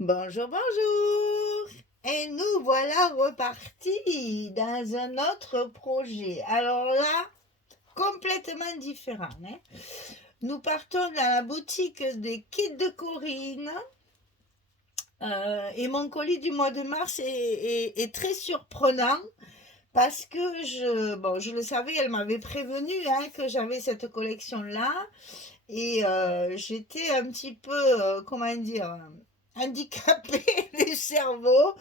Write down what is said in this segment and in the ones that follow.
Bonjour, bonjour! Et nous voilà repartis dans un autre projet. Alors là, complètement différent, hein. Nous partons dans la boutique des kits de Corinne. Et mon colis du mois de mars est très surprenant parce que je le savais, elle m'avait prévenu hein, que j'avais cette collection-là. Et j'étais un petit peu, comment dire, handicapée du cerveau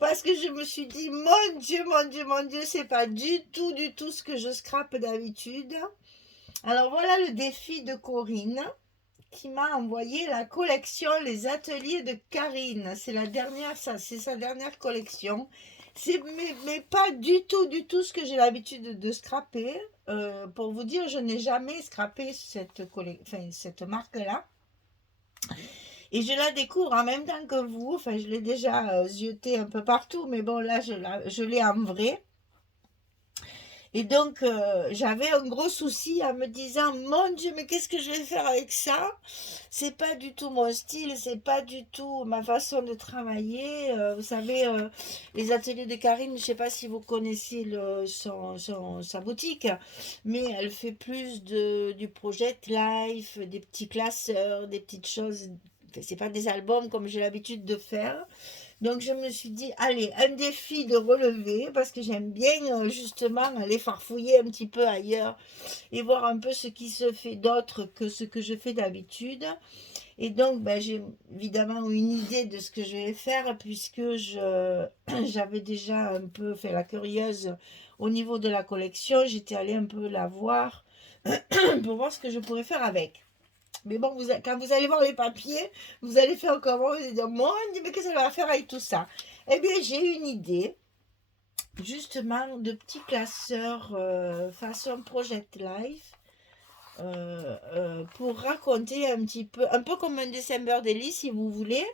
parce que je me suis dit, mon Dieu, mon Dieu, mon Dieu, c'est pas du tout ce que je scrape d'habitude. Alors voilà le défi de Corinne qui m'a envoyé la collection Les Ateliers de Karine. C'est la dernière, ça, c'est sa dernière collection. Mais pas du tout ce que j'ai l'habitude de scraper. Pour vous dire, je n'ai jamais scrapé cette marque-là. Et je la découvre en même temps que vous. Enfin, je l'ai déjà zioté un peu partout, mais bon, là, je l'ai en vrai. Et donc, j'avais un gros souci en me disant, mon Dieu, mais qu'est-ce que je vais faire avec ça? C'est pas du tout mon style, c'est pas du tout ma façon de travailler. Vous savez, les ateliers de Karine, je sais pas si vous connaissez sa boutique, mais elle fait plus du project life, des petits classeurs, des petites choses. Enfin, c'est pas des albums comme j'ai l'habitude de faire. Donc je me suis dit, allez, un défi de relever, parce que j'aime bien justement aller farfouiller un petit peu ailleurs et voir un peu ce qui se fait d'autre que ce que je fais d'habitude. Et donc ben, j'ai évidemment une idée de ce que je vais faire puisque j'avais déjà un peu fait la curieuse au niveau de la collection. J'étais allée un peu la voir pour voir ce que je pourrais faire avec. Mais bon, quand vous allez voir les papiers, vous allez faire comment? Vous allez dire, mon Dieu, mais qu'est-ce qu'elle va faire avec tout ça? Eh bien, j'ai une idée, justement, de petits classeurs façon Project Life pour raconter un petit peu, un peu comme un December Daily, si vous voulez,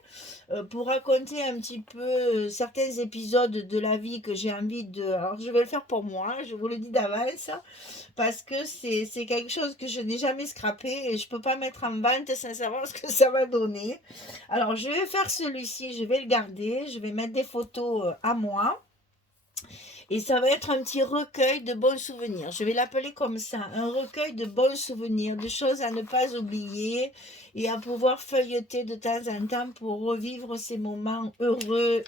pour raconter un petit peu certains épisodes de la vie que j'ai envie de... Alors, je vais le faire pour moi, je vous le dis d'avance parce que c'est quelque chose que je n'ai jamais scrappé et je peux pas mettre en vente sans savoir ce que ça va donner. Alors je vais faire celui-ci, je vais le garder, je vais mettre des photos à moi et ça va être un petit recueil de bons souvenirs. Je vais l'appeler comme ça, un recueil de bons souvenirs, de choses à ne pas oublier et à pouvoir feuilleter de temps en temps pour revivre ces moments heureux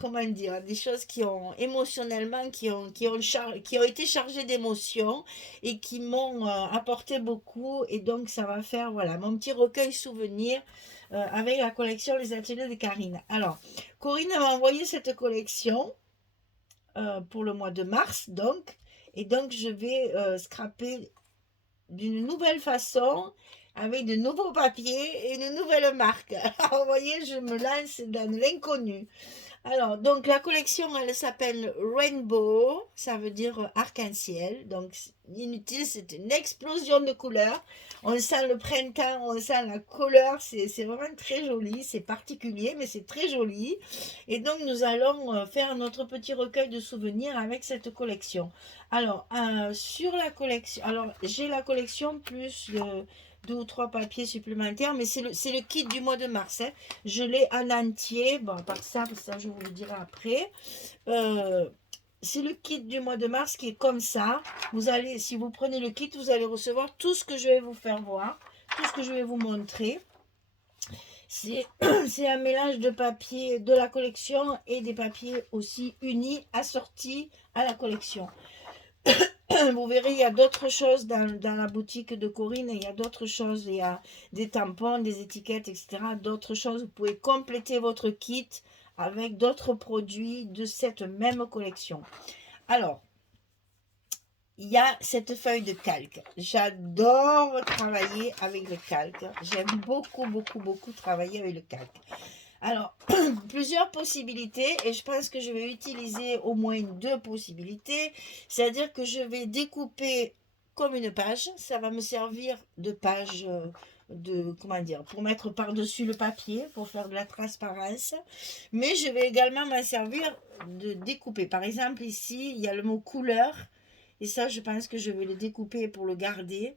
comment dire, des choses qui ont émotionnellement, qui ont été chargées d'émotions et qui m'ont apporté beaucoup. Et donc ça va faire, voilà, mon petit recueil souvenirs avec la collection Les Ateliers de Karine. Alors, Corinne m'a envoyé cette collection pour le mois de mars, donc. Et donc, je vais scraper d'une nouvelle façon, avec de nouveaux papiers et une nouvelle marque. Alors, vous voyez, je me lance dans l'inconnu. Alors, donc la collection, elle s'appelle Rainbow, ça veut dire arc-en-ciel. Donc, inutile, c'est une explosion de couleurs. On sent le printemps, on sent la couleur, c'est vraiment très joli, c'est particulier, mais c'est très joli. Et donc, nous allons faire notre petit recueil de souvenirs avec cette collection. Alors, sur la collection, alors j'ai la collection plus deux ou trois papiers supplémentaires, mais c'est le kit du mois de mars, hein. Je l'ai en entier. Bon, à part ça, je vous le dirai après. Euh, c'est le kit du mois de mars qui est comme ça. Vous allez, si vous prenez le kit, vous allez recevoir tout ce que je vais vous faire voir, tout ce que je vais vous montrer. C'est c'est un mélange de papiers de la collection et des papiers aussi unis, assortis à la collection. Vous verrez, il y a d'autres choses dans la boutique de Corinne, il y a d'autres choses, il y a des tampons, des étiquettes, etc. D'autres choses, vous pouvez compléter votre kit avec d'autres produits de cette même collection. Alors, il y a cette feuille de calque. J'adore travailler avec le calque. J'aime beaucoup, beaucoup, beaucoup travailler avec le calque. Alors, plusieurs possibilités et je pense que je vais utiliser au moins deux possibilités. C'est-à-dire que je vais découper comme une page. Ça va me servir de page comment dire, pour mettre par-dessus le papier, pour faire de la transparence. Mais je vais également m'en servir de découper. Par exemple, ici, il y a le mot couleur. Et ça, je pense que je vais le découper pour le garder.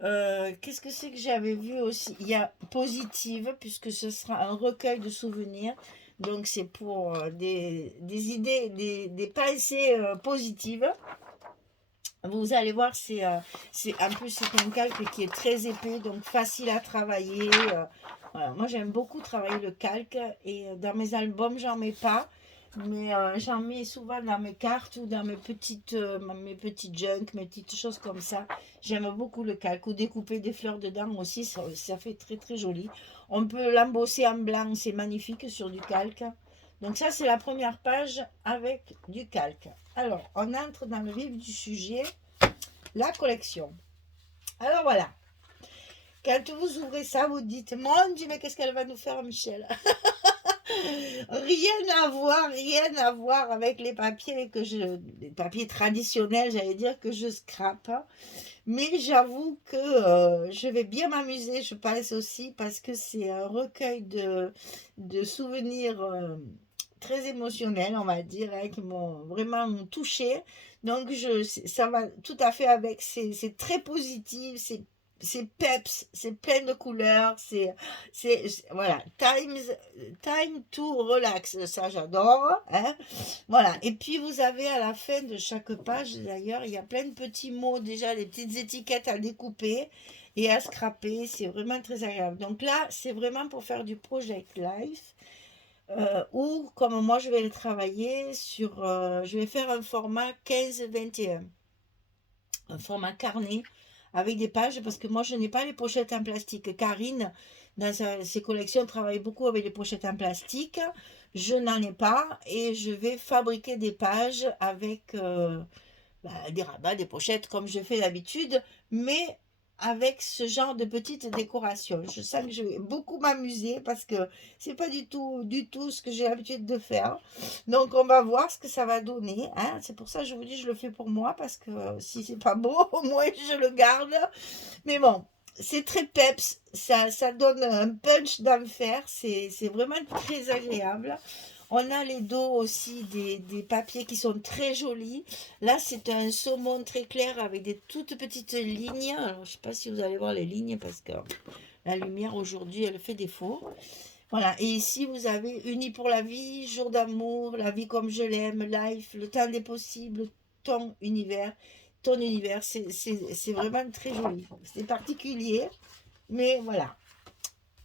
Qu'est-ce que c'est que j'avais vu aussi? Il y a positive, puisque ce sera un recueil de souvenirs. Donc c'est pour des idées, des pensées positives. Vous allez voir, en plus c'est un calque qui est très épais, donc facile à travailler. Voilà. Moi j'aime beaucoup travailler le calque et dans mes albums j'en mets pas, mais j'en mets souvent dans mes cartes ou dans mes petites junk, mes petites choses comme ça. J'aime beaucoup le calque ou découper des fleurs dedans aussi, ça fait très très joli. On peut l'embosser en blanc, c'est magnifique sur du calque. Donc ça c'est la première page avec du calque. Alors on entre dans le vif du sujet, la collection. Alors voilà, quand vous ouvrez ça, vous dites, mon Dieu, mais qu'est-ce qu'elle va nous faire, Michel? Rien à voir avec les papiers traditionnels, j'allais dire que je scrape. Mais j'avoue que je vais bien m'amuser, je pense aussi, parce que c'est un recueil de souvenirs très émotionnels, on va dire, qui m'ont vraiment touché. Donc ça va tout à fait avec, c'est très positif, c'est peps, c'est plein de couleurs, voilà, time to relax, ça j'adore, hein. Voilà, et puis vous avez à la fin de chaque page, d'ailleurs, il y a plein de petits mots, déjà des petites étiquettes à découper et à scraper, c'est vraiment très agréable. Donc là, c'est vraiment pour faire du Project Life, ou comme moi je vais le travailler je vais faire un format 15-21, un format carnet avec des pages, parce que moi je n'ai pas les pochettes en plastique. Karine, dans ses collections, travaille beaucoup avec les pochettes en plastique. Je n'en ai pas et je vais fabriquer des pages avec des rabats, des pochettes comme je fais d'habitude, mais avec ce genre de petites décorations. Je sens que je vais beaucoup m'amuser parce que c'est pas du tout ce que j'ai l'habitude de faire. Donc on va voir ce que ça va donner, hein. C'est pour ça que je vous dis je le fais pour moi, parce que si c'est pas beau, au moins je le garde. Mais bon, c'est très peps, ça donne un punch d'enfer, c'est vraiment très agréable. On a les dos aussi, des papiers qui sont très jolis. Là, c'est un saumon très clair avec des toutes petites lignes. Alors, je ne sais pas si vous allez voir les lignes parce que la lumière aujourd'hui, elle fait défaut. Voilà, et ici, vous avez Unis pour la vie, Jour d'amour, La vie comme je l'aime, Life, Le temps des possibles, Ton univers. Ton univers, c'est vraiment très joli. C'est particulier, mais voilà.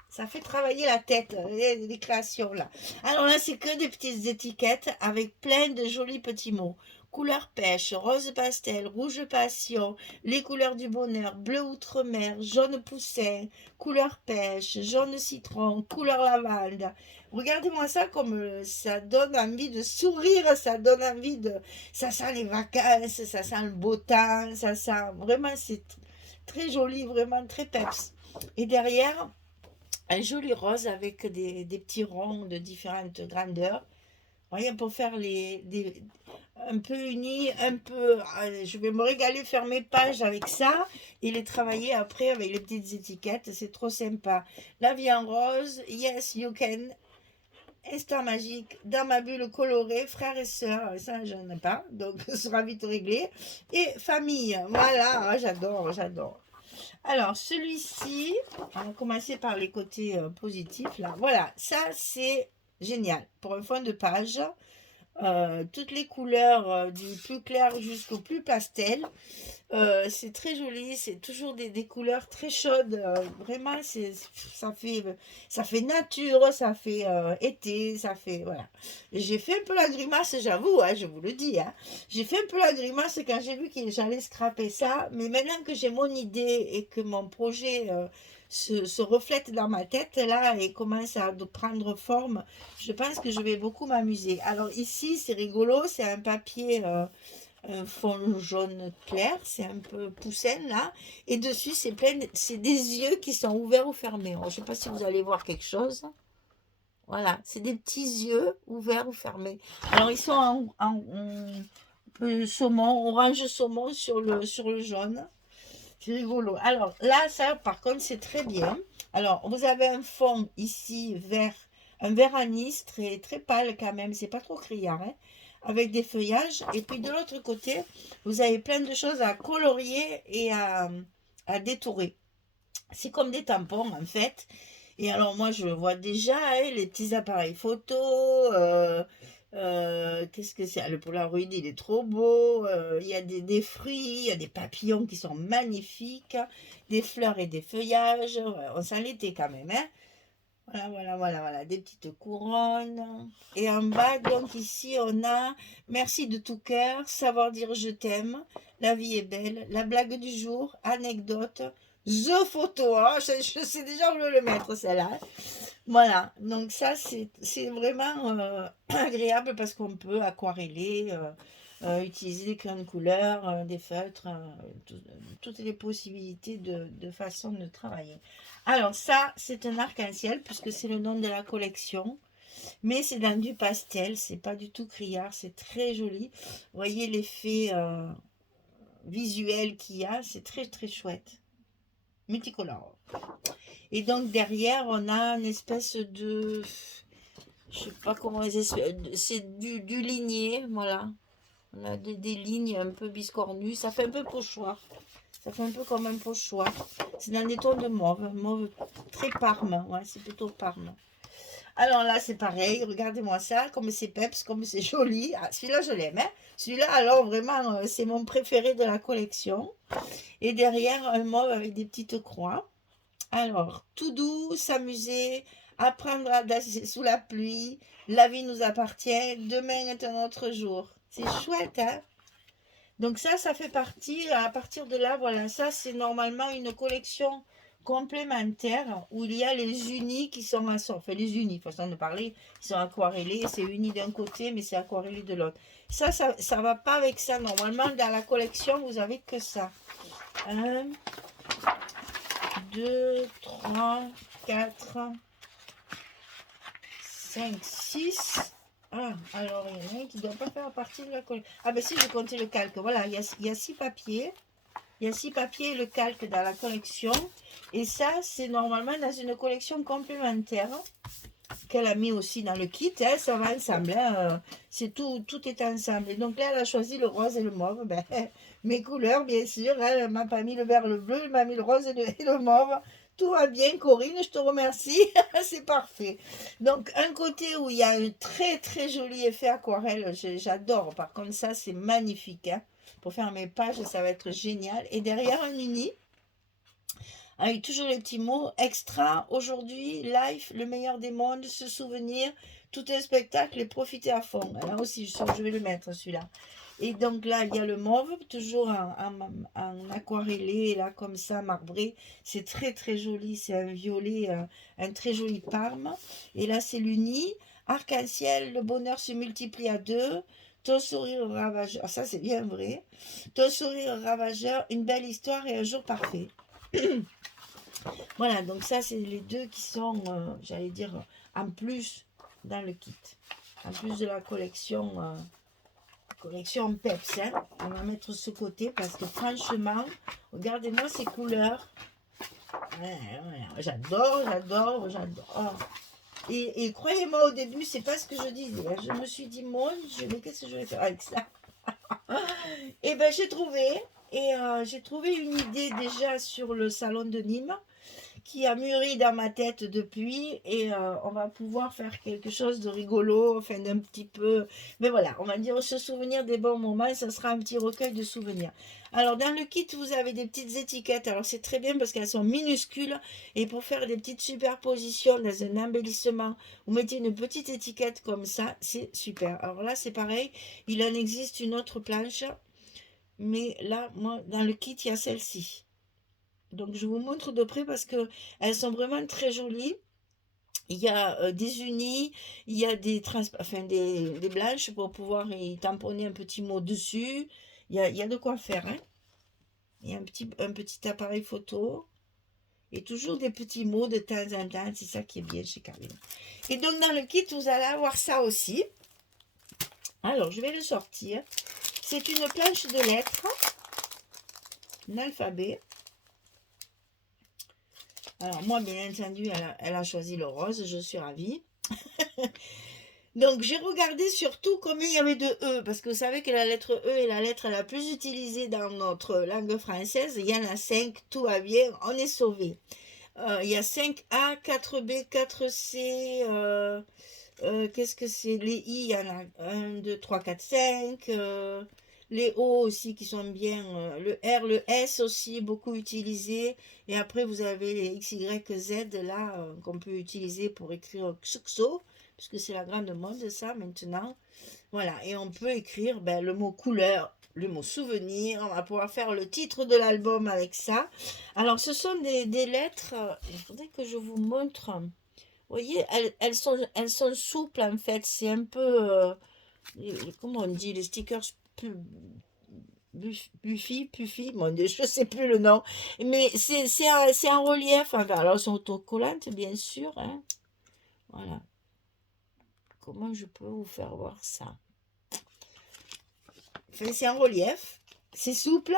Ça fait travailler la tête, les créations là. Alors là, c'est que des petites étiquettes avec plein de jolis petits mots. Couleur pêche, rose pastel, rouge passion, les couleurs du bonheur, bleu outre-mer, jaune poussin, couleur pêche, jaune citron, couleur lavande. Regardez-moi ça, comme ça donne envie de sourire, ça donne envie de... Ça sent les vacances, ça sent le beau temps, ça sent... Vraiment, c'est très joli, vraiment très peps. Et derrière, un joli rose avec des petits ronds de différentes grandeurs. Rien pour faire un peu unis, un peu. Je vais me régaler, faire mes pages avec ça et les travailler après avec les petites étiquettes. C'est trop sympa. La vie en rose, yes, you can. Instant magique, dans ma bulle colorée, frères et sœurs, ça je n'en ai pas, donc ce sera vite réglé. Et famille, voilà, j'adore, j'adore. Alors, celui-ci, on va commencer par les côtés positifs, là. Voilà, ça, c'est génial. Pour un fond de page, toutes les couleurs, du plus clair jusqu'au plus pastel. C'est très joli, c'est toujours des couleurs très chaudes. Vraiment, ça fait nature, ça fait été, ça fait... Voilà. J'ai fait un peu la grimace, j'avoue, hein, je vous le dis. Hein. J'ai fait un peu la grimace quand j'ai vu que j'allais scraper ça. Mais maintenant que j'ai mon idée et que mon projet se reflète dans ma tête, là, et commence à prendre forme, je pense que je vais beaucoup m'amuser. Alors ici, c'est rigolo, c'est un papier... un fond jaune clair, c'est un peu poussin là, et dessus c'est des yeux qui sont ouverts ou fermés. Alors, je ne sais pas si vous allez voir quelque chose. Voilà, c'est des petits yeux ouverts ou fermés. Alors ils sont en peu saumon, orange saumon sur le jaune. C'est rigolo. Alors là, ça par contre, c'est très bien. Alors vous avez un fond ici vert, un vert anis très, très pâle quand même, c'est pas trop criard, hein, avec des feuillages. Et puis de l'autre côté, vous avez plein de choses à colorier et à détourer. C'est comme des tampons en fait. Et alors moi je vois déjà hein, les petits appareils photo. Qu'est-ce que c'est? Ah, le Polaroid il est trop beau. Il y a des fruits, il y a des papillons qui sont magnifiques, des fleurs et des feuillages. Ouais, on sent l'été quand même, hein. Voilà, voilà, voilà, voilà, des petites couronnes. Et en bas, donc ici, on a merci de tout cœur, savoir dire je t'aime, la vie est belle, la blague du jour, anecdote, the photo. Ah, je sais déjà où le mettre, celle-là. Voilà, donc ça, c'est vraiment agréable parce qu'on peut aquareller, utiliser des crayons de couleur, des feutres, toutes les possibilités de façon de travailler. Alors ça, c'est un arc-en-ciel puisque c'est le nom de la collection, mais c'est dans du pastel, c'est pas du tout criard, c'est très joli. Vous voyez l'effet visuel qu'il y a, c'est très très chouette, multicolore. Et donc derrière, on a une espèce de, je sais pas comment c'est du ligné, voilà. On a des lignes un peu biscornues, ça fait un peu pochoir. Ça fait un peu comme un pochoir. C'est dans des tons de mauve, mauve très parme, ouais, c'est plutôt parme. Alors là, c'est pareil, regardez-moi ça, comme c'est peps, comme c'est joli. Ah, celui-là, je l'aime, hein. Celui-là, alors vraiment, c'est mon préféré de la collection. Et derrière, un mauve avec des petites croix. Alors, tout doux, s'amuser, apprendre à danser sous la pluie, la vie nous appartient, demain est un autre jour. C'est chouette, hein? Donc ça fait partie, à partir de là, voilà, ça c'est normalement une collection complémentaire où il y a les unis qui sont enfin les unis, façon de parler, qui sont aquarellés, c'est uni d'un côté, mais c'est aquarellé de l'autre. Ça va pas avec ça. Normalement, dans la collection, vous avez que ça. 1, 2, 3, 4, 5, 6. Ah, alors il y en a un qui ne doit pas faire partie de la collection. Ah ben si, j'ai compté le calque. Voilà, il y a 6 papiers. Il y a 6 papiers et le calque dans la collection. Et ça, c'est normalement dans une collection complémentaire qu'elle a mis aussi dans le kit. Hein, ça va ensemble. Hein, c'est tout est ensemble. Et donc là, elle a choisi le rose et le mauve. Ben, mes couleurs, bien sûr. Hein, elle m'a pas mis le vert, le bleu. Elle m'a mis le rose et le mauve. Tout va bien, Corinne, je te remercie. C'est parfait. Donc, un côté où il y a un très très joli effet aquarelle, j'adore. Par contre, ça, c'est magnifique. Hein. Pour faire mes pages, ça va être génial. Et derrière, un uni, avec toujours les petits mots extra, aujourd'hui, life, le meilleur des mondes, se souvenir, tout un spectacle et profiter à fond. Là aussi, je vais le mettre celui-là. Et donc là, il y a le mauve, toujours en aquarellé, là, comme ça, marbré. C'est très, très joli. C'est un violet, un très joli parme. Et là, c'est l'uni. Arc-en-ciel, le bonheur se multiplie à deux. Ton sourire ravageur, ah, ça c'est bien vrai. Ton sourire ravageur, une belle histoire et un jour parfait. Voilà, donc ça, c'est les deux qui sont, j'allais dire, en plus dans le kit. En plus de la collection Peps. Hein. On va mettre ce côté parce que franchement, regardez-moi ces couleurs. Ouais, ouais, j'adore, j'adore, j'adore. Et croyez-moi, au début, c'est pas ce que je disais. Hein. Je me suis dit, moi, mais qu'est-ce que je vais faire avec ça? Et ben j'ai trouvé une idée déjà sur le salon de Nîmes qui a mûri dans ma tête depuis et on va pouvoir faire quelque chose de rigolo, enfin d'un petit peu, mais voilà, on va dire se souvenir des bons moments et ça sera un petit recueil de souvenirs. Alors dans le kit vous avez des petites étiquettes, alors c'est très bien parce qu'elles sont minuscules et pour faire des petites superpositions dans un embellissement, vous mettez une petite étiquette comme ça, c'est super. Alors là c'est pareil, il en existe une autre planche, mais là moi dans le kit il y a celle-ci. Donc je vous montre de près parce que elles sont vraiment très jolies. Il y a des unis, il y a des blanches pour pouvoir y tamponner un petit mot dessus. Il y a de quoi faire. Hein. Il y a un petit appareil photo. Et toujours des petits mots de temps en temps. C'est ça qui est bien chez Carline. Et donc dans le kit, vous allez avoir ça aussi. Alors je vais le sortir. C'est une planche de lettres. Un alphabet. Alors moi, bien entendu, elle a choisi le rose, je suis ravie. Donc, j'ai regardé surtout combien il y avait de E, parce que vous savez que la lettre E est la lettre la plus utilisée dans notre langue française. Il y en a 5, tout va bien, on est sauvé. Il y a 5A, 4B, 4C, qu'est-ce que c'est? Les I, il y en a 1, 2, 3, 4, 5. Les O aussi qui sont bien. Le R, le S aussi, beaucoup utilisé. Et après, vous avez les X, Y, Z là, qu'on peut utiliser pour écrire XUXO, puisque c'est la grande mode, ça, maintenant. Voilà, et on peut écrire ben, le mot couleur, le mot souvenir. On va pouvoir faire le titre de l'album avec ça. Alors, ce sont des lettres. Il faudrait que je vous montre. Vous voyez, elles sont souples en fait. C'est un peu. Comment on dit? Les stickers Buffy, Puffy, mon Dieu, je ne sais plus le nom. Mais c'est un relief. Enfin, alors, elles sont autocollantes, bien sûr. Hein. Voilà. Comment je peux vous faire voir ça? Enfin, c'est un relief. C'est souple.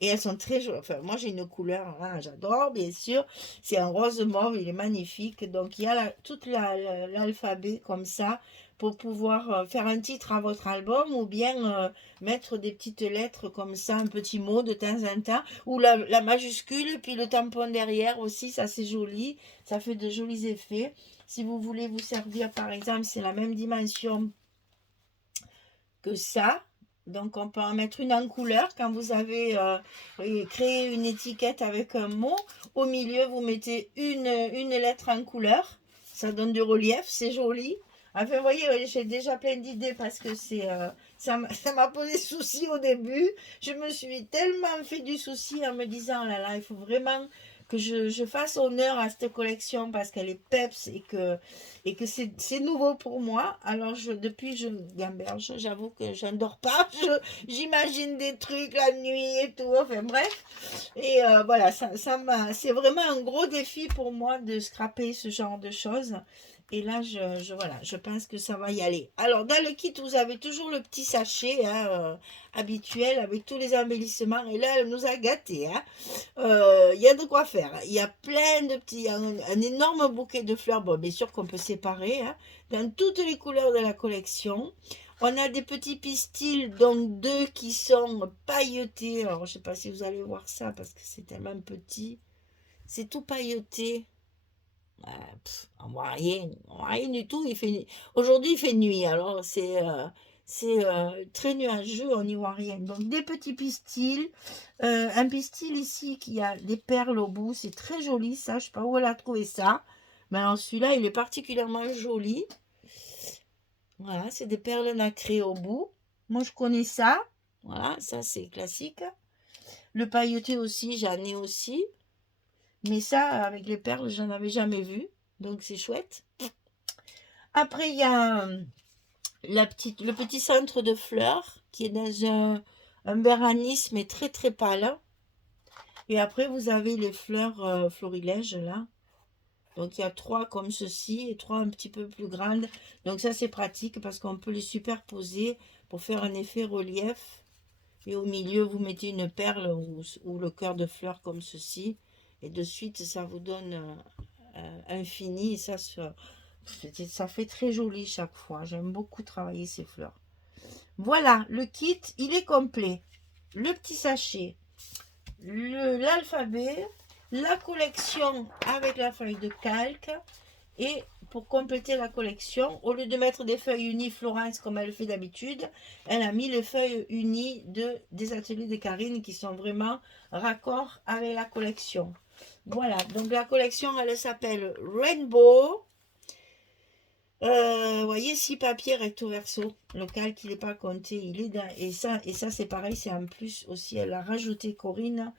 Et elles sont très jolies. Enfin, moi, j'ai une couleur, hein, j'adore, bien sûr. C'est un rose mauve, il est magnifique. Donc, il y a tout l'alphabet comme ça pour pouvoir faire un titre à votre album ou bien mettre des petites lettres comme ça, un petit mot de temps en temps. Ou la majuscule, puis le tampon derrière aussi, ça c'est joli. Ça fait de jolis effets. Si vous voulez vous servir, par exemple, c'est la même dimension que ça. Donc, on peut en mettre une en couleur. Quand vous avez créé une étiquette avec un mot, au milieu, vous mettez une lettre en couleur. Ça donne du relief, c'est joli. Enfin, vous voyez, j'ai déjà plein d'idées parce que ça m'a posé souci au début. Je me suis tellement fait du souci en me disant, oh là là, il faut vraiment que je fasse honneur à cette collection parce qu'elle est peps et que c'est nouveau pour moi. Alors, depuis, je gamberge, j'avoue que je ne dors pas. J'imagine des trucs la nuit et tout. Enfin, bref. Et voilà, c'est vraiment un gros défi pour moi de scraper ce genre de choses. Et là, voilà, je pense que ça va y aller. Alors, dans le kit, vous avez toujours le petit sachet hein, habituel avec tous les embellissements. Et là, elle nous a gâtés. Hein. Il y a de quoi faire. Il y a plein de petits, un énorme bouquet de fleurs. Bon, bien sûr qu'on peut séparer hein, dans toutes les couleurs de la collection. On a des petits pistils, donc deux qui sont pailletés. Alors, je ne sais pas si vous allez voir ça parce que c'est tellement petit. C'est tout pailleté. On voit rien, on voit rien du tout. Aujourd'hui, il fait nuit, alors c'est très nuageux, on n'y voit rien. Donc, des petits pistils. Un pistil ici qui a des perles au bout, c'est très joli ça. Je ne sais pas où elle a trouvé ça. Mais alors, celui-là, il est particulièrement joli. Voilà, c'est des perles nacrées au bout. Moi, je connais ça. Voilà, ça, c'est classique. Le pailleté aussi, j'en ai aussi. Mais ça, avec les perles, j'en avais jamais vu. Donc, c'est chouette. Après, il y a le petit centre de fleurs qui est dans un vert anis, mais très, très pâle. Et après, vous avez les fleurs florilèges, là. Donc, il y a 3 comme ceci et 3 un petit peu plus grandes. Donc, ça, c'est pratique parce qu'on peut les superposer pour faire un effet relief. Et au milieu, vous mettez une perle ou le cœur de fleurs comme ceci. Et de suite, ça vous donne un fini. Et ça fait très joli chaque fois. J'aime beaucoup travailler ces fleurs. Voilà, le kit, il est complet. Le petit sachet, l'alphabet, la collection avec la feuille de calque. Et pour compléter la collection, au lieu de mettre des feuilles unies Florence comme elle fait d'habitude, elle a mis les feuilles unies des ateliers de Karine qui sont vraiment raccord avec la collection. Voilà, donc la collection, elle s'appelle Rainbow. Vous voyez, 6 papiers recto verso. Le calque, il n'est pas compté. Il est dans, et ça c'est pareil, c'est en plus aussi. Elle a rajouté, Corinne,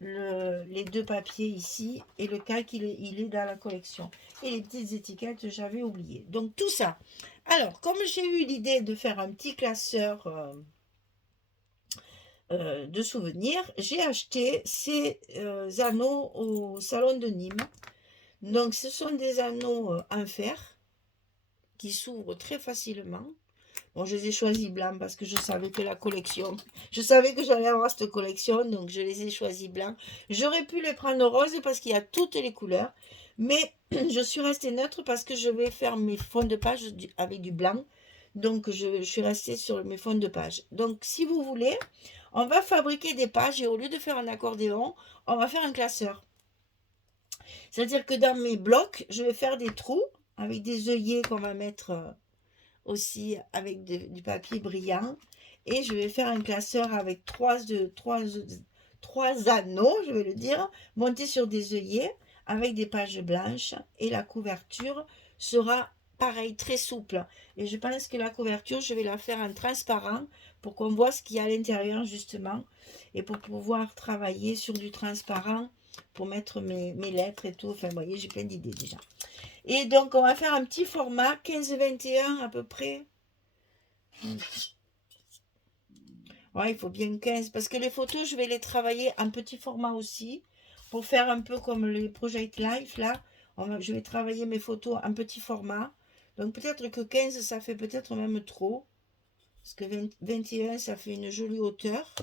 les 2 papiers ici. Et le calque, il est dans la collection. Et les petites étiquettes, j'avais oublié. Donc, tout ça. Alors, comme j'ai eu l'idée de faire un petit classeur de souvenirs, j'ai acheté ces anneaux au salon de Nîmes. Donc, ce sont des anneaux en fer qui s'ouvrent très facilement. Bon, je les ai choisis blancs parce que je savais que je savais que j'allais avoir cette collection, donc je les ai choisis blancs. J'aurais pu les prendre roses parce qu'il y a toutes les couleurs, Mais je suis restée neutre parce que je vais faire mes fonds de page avec du blanc. Donc, je suis restée sur mes fonds de page. Donc, si vous voulez, on va fabriquer des pages et au lieu de faire un accordéon, on va faire un classeur. C'est-à-dire que dans mes blocs, je vais faire des trous avec des œillets qu'on va mettre aussi avec du papier brillant. Et je vais faire un classeur avec trois anneaux, je vais le dire, montés sur des œillets avec des pages blanches. Et la couverture sera pareil, très souple. Et je pense que la couverture, je vais la faire en transparent pour qu'on voit ce qu'il y a à l'intérieur justement. Et pour pouvoir travailler sur du transparent pour mettre mes lettres et tout. Enfin, vous voyez, j'ai plein d'idées déjà. Et donc, on va faire un petit format 15-21 à peu près. Ouais, il faut bien 15 parce que les photos, je vais les travailler en petit format aussi pour faire un peu comme les Project Life là. Je vais travailler mes photos en petit format. Donc peut-être que 15, ça fait peut-être même trop. Parce que 21, ça fait une jolie hauteur.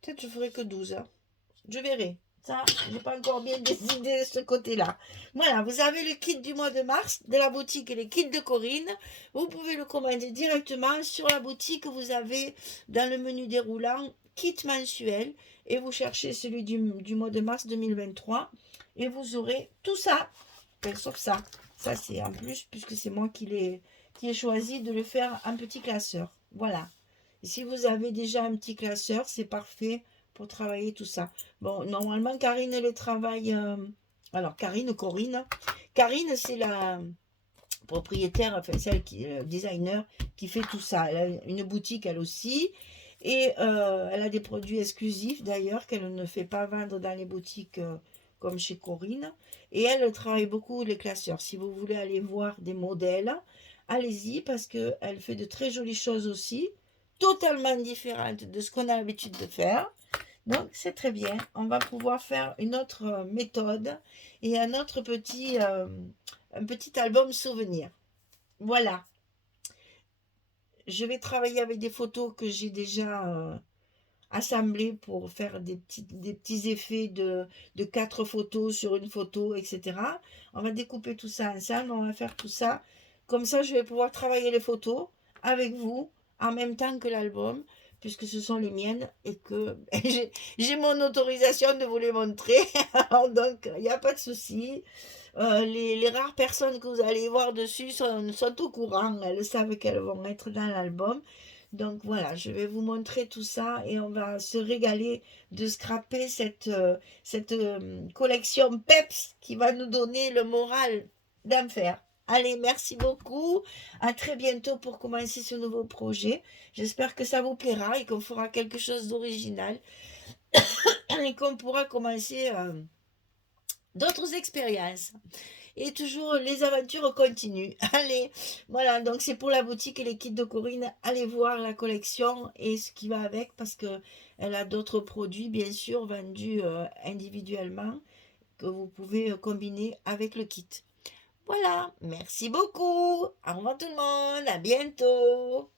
Peut-être je ferai que 12. Hein. Je verrai. Ça, j'ai pas encore bien décidé de ce côté-là. Voilà, vous avez le kit du mois de mars de la boutique et les kits de Corinne. Vous pouvez le commander directement sur la boutique. Vous avez dans le menu déroulant kit mensuel et vous cherchez celui du mois de mars 2023 et vous aurez tout ça. Enfin, sauf ça. Ça, c'est en plus puisque c'est moi qui ai choisi de le faire en petit classeur. Voilà. Et si vous avez déjà un petit classeur, c'est parfait pour travailler tout ça. Bon, normalement, Karine, elle travaille. Alors, Corinne. Karine, c'est la propriétaire, enfin, celle qui est designer, qui fait tout ça. Elle a une boutique, elle aussi. Et elle a des produits exclusifs, d'ailleurs, qu'elle ne fait pas vendre dans les boutiques comme chez Corinne. Et elle travaille beaucoup les classeurs. Si vous voulez aller voir des modèles, allez-y, parce qu'elle fait de très jolies choses aussi, totalement différentes de ce qu'on a l'habitude de faire. Donc, c'est très bien. On va pouvoir faire une autre méthode et un petit album souvenir. Voilà. Je vais travailler avec des photos que j'ai déjà assemblées pour faire des petits effets de 4 photos sur une photo, etc. On va découper tout ça ensemble. On va faire tout ça. Comme ça, je vais pouvoir travailler les photos avec vous en même temps que l'album puisque ce sont les miennes et que j'ai mon autorisation de vous les montrer. Donc, il n'y a pas de souci. Les rares personnes que vous allez voir dessus sont au courant. Elles savent qu'elles vont être dans l'album. Donc voilà, je vais vous montrer tout ça et on va se régaler de scraper cette collection PEPS qui va nous donner le moral d'en faire. Allez, merci beaucoup. À très bientôt pour commencer ce nouveau projet. J'espère que ça vous plaira et qu'on fera quelque chose d'original et qu'on pourra commencer d'autres expériences. Et toujours, les aventures continuent. Allez, voilà, donc c'est pour la boutique et les kits de Corinne. Allez voir la collection et ce qui va avec parce que elle a d'autres produits, bien sûr, vendus individuellement que vous pouvez combiner avec le kit. Voilà, merci beaucoup. Au revoir tout le monde, à bientôt.